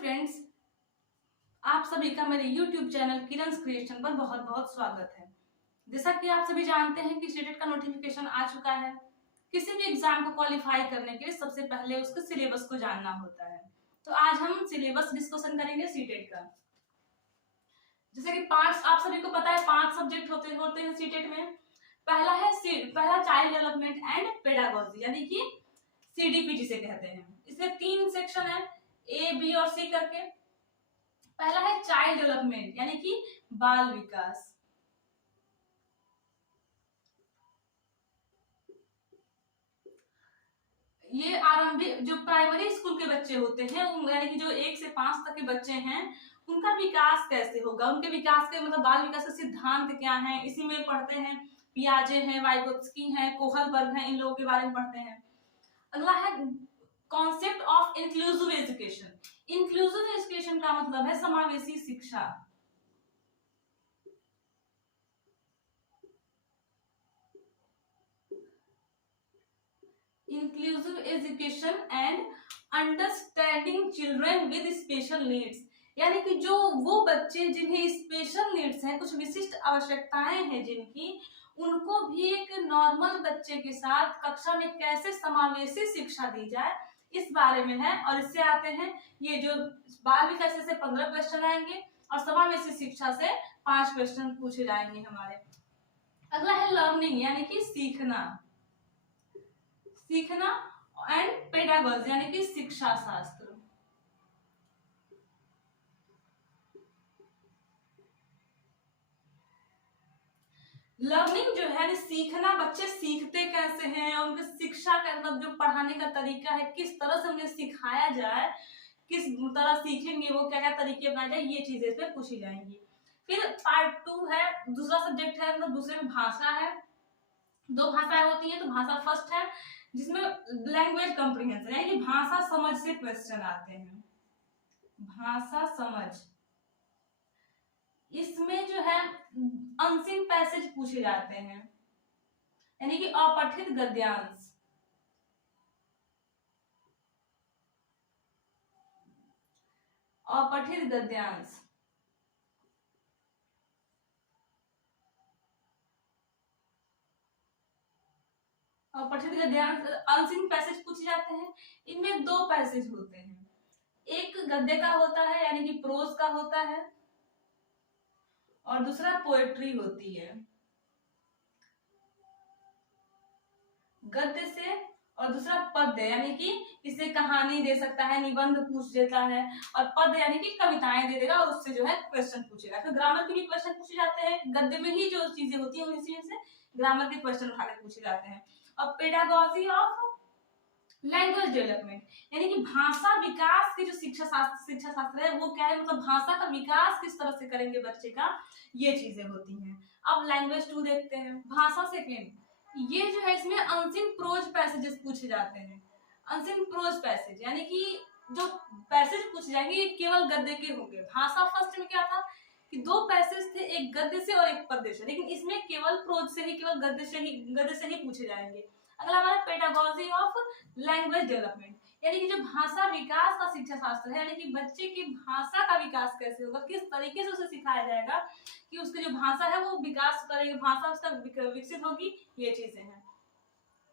Friends, आप सभी का मेरे YouTube चैनल किरण क्रिएशन पर बहुत बहुत स्वागत है। जैसा कि आप सभी जानते हैं कि सीटेट का नोटिफिकेशन आ चुका है। किसी भी एग्जाम को क्वालिफाई करने के लिए सबसे पहले उसके सिलेबस को जानना होता है। तो आज हम सिलेबस डिस्कशन करेंगे सीटेट का। जैसे कि आप सभी को पता है 5 सब्जेक्ट होते हैं सीटेट में। पहला चाइल्ड डेवलपमेंट एंड पेडागोजी यानी कि CDP जिसे कहते हैं। इसमें 3 सेक्शन है, A, B और C करके। पहला है चाइल्ड डेवलपमेंट यानी कि बाल विकास। ये आरंभिक जो प्राइमरी स्कूल के बच्चे होते हैं यानी कि जो 1 से 5 तक के बच्चे हैं उनका विकास कैसे होगा, उनके विकास के मतलब बाल विकास के सिद्धांत क्या हैं, इसी में पढ़ते हैं। पियाजे हैं, वाइगोत्स्की हैं, कोहलबर्ग हैं, इन लोगों के बारे में पढ़ते हैं। अगला है concept of inclusive education. Inclusive education का मतलब है समावेशी शिक्षा। Inclusive education and understanding children with special needs यानी कि जो वो बच्चे जिन्हें स्पेशल नीड्स हैं, कुछ विशिष्ट आवश्यकताएं हैं जिनकी, उनको भी एक नॉर्मल बच्चे के साथ कक्षा में कैसे समावेशी शिक्षा दी जाए, इस बारे में है। और इससे आते हैं ये जो बाल विकास से 15 क्वेश्चन आएंगे और समावेशी शिक्षा से 5 क्वेश्चन पूछे जाएंगे हमारे। अगला है लर्निंग यानी कि सीखना एंड पेडागोजी यानी कि शिक्षा शास्त्र। लर्निंग जो है सीखना, बच्चे सीखते कैसे हैं और उनके शिक्षा का मतलब जो पढ़ाने का तरीका है, किस तरह से उन्हें सिखाया जाए, किस तरह सीखेंगे वो, क्या क्या तरीके अपनाए जाए, ये चीजें इसमें पूछी जाएंगी। फिर पार्ट 2 है, दूसरा सब्जेक्ट है, मतलब दूसरे में भाषा है। 2 भाषाएं होती है। तो भाषा फर्स्ट है जिसमें लैंग्वेज कॉम्प्रिहेंशन यानी कि भाषा समझ से क्वेश्चन आते हैं। भाषा समझ, इसमें जो है अनसीन पैसेज पूछे जाते हैं यानी कि अपठित गद्यांश। अपठित गद्यांश अपठित गद्यांश अनसीन पैसेज पूछे जाते हैं। इनमें 2 पैसेज होते हैं, एक गद्य का होता है यानी कि प्रोज का होता है और दूसरा पोएट्री होती है। गद्य से और दूसरा पद्य यानी कि इसे कहानी दे सकता है, निबंध पूछ देता है, और पद्य यानी कि कविताएं दे देगा और उससे जो है क्वेश्चन पूछेगा। फिर ग्रामर के भी क्वेश्चन पूछे जाते हैं, गद्य में ही जो चीजें होती हैं उसी में से ग्रामर के क्वेश्चन उठा के पूछे जाते हैं। और पेडागोजी ऑफ लैंग्वेज डेवलपमेंट यानी कि भाषा विकास की जो शिक्षा शास्त्र है वो क्या है, मतलब भाषा का विकास किस तरह से करेंगे बच्चे का, ये चीजें होती हैं। अब लैंग्वेज 2 देखते हैं, भाषा सेकेंड। ये जो है इसमें अनसीन प्रोज पैसेजेस पूछे जाते हैं। अनसीन प्रोज पैसेज यानी कि जो पैसेज पूछे जाएंगे ये केवल गद्य के होंगे। भाषा फर्स्ट में क्या था कि 2 पैसेज थे, एक गद्य से और एक पद्य से, लेकिन इसमें केवल प्रोज से ही, केवल गद्य से ही पूछे जाएंगे। अगला हमारा पेडागोजी ऑफ लैंग्वेज डेवलपमेंट यानी कि जो भाषा विकास का शिक्षा शास्त्र है, यानी कि बच्चे की भाषा का विकास कैसे होगा, किस तरीके से उसे सिखाया जाएगा कि उसकी जो भाषा है वो विकास करेगी, भाषा उसका विकसित होगी, ये चीजें हैं।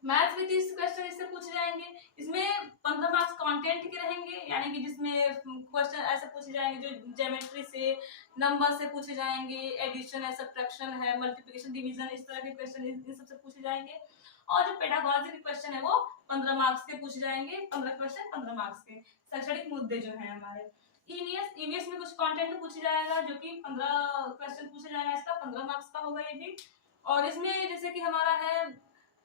मैथ में 30 क्वेश्चन इससे पूछे जाएंगे। इसमें 15 मार्क्स कंटेंट के रहेंगे यानी कि जिसमें क्वेश्चन ऐसे पूछे जाएंगे जो ज्योमेट्री से, नंबर से पूछे जाएंगे, एडिशन है, सब्ट्रैक्शन है, मल्टीप्लिकेशन, डिवीजन, इस तरह के क्वेश्चन इन सबसे पूछे जाएंगे। और जो पेडागोजी के क्वेश्चन है वो 15 मार्क्स के पूछे जाएंगे। 15 क्वेश्चन 15 मार्क्स के। शैक्षणिक मुद्दे जो है हमारे ईवीएस में कुछ कंटेंट पूछे जाएगा जो कि 15 क्वेश्चन पूछे जाएगा, इसका 15 मार्क्स का होगा ये भी। और इसमें जैसे कि हमारा है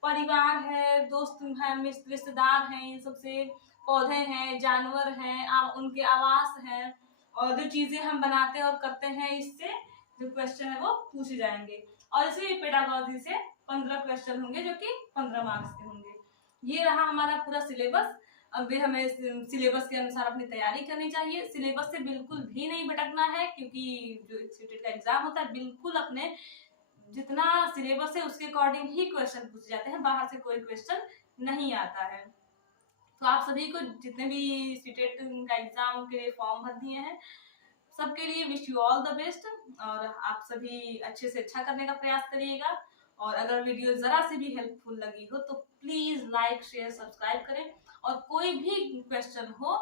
परिवार है, दोस्त है, रिश्तेदार हैं, इन सबसे पौधे हैं, जानवर हैं, उनके आवास हैं, और जो चीजें हम बनाते हैं और करते हैं, इससे जो क्वेश्चन है वो पूछे जाएंगे। और इसमें पेडागोजी से 15 क्वेश्चन होंगे जो कि 15 मार्क्स के होंगे। ये रहा हमारा पूरा सिलेबस। अब हमें सिलेबस के अनुसार अपनी तैयारी करनी चाहिए। सिलेबस से बिल्कुल भी नहीं भटकना है क्योंकि जो सीटेट का एग्जाम होता है बिल्कुल अपने जितना सिलेबस है उसके अकॉर्डिंग ही क्वेश्चन पूछे जाते हैं, बाहर से कोई क्वेश्चन नहीं आता है। तो आप सभी को जितने भी सीटेट का एग्जाम के लिए फॉर्म भर दिए हैं सबके लिए wish you all the best, और आप सभी अच्छे से अच्छा करने का प्रयास करिएगा। और अगर वीडियो जरा से भी हेल्पफुल लगी हो तो प्लीज लाइक शेयर सब्सक्राइब करें, और कोई भी क्वेश्चन हो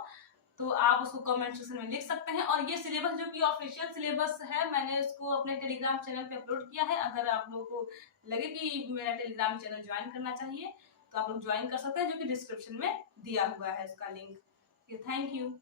तो आप उसको कमेंट सेक्शन में लिख सकते हैं। और ये सिलेबस जो कि ऑफिशियल सिलेबस है, मैंने उसको अपने टेलीग्राम चैनल पे अपलोड किया है। अगर आप लोगों को लगे कि मेरा टेलीग्राम चैनल ज्वाइन करना चाहिए तो आप लोग ज्वाइन कर सकते हैं, जो कि डिस्क्रिप्शन में दिया हुआ है उसका लिंक। Thank you.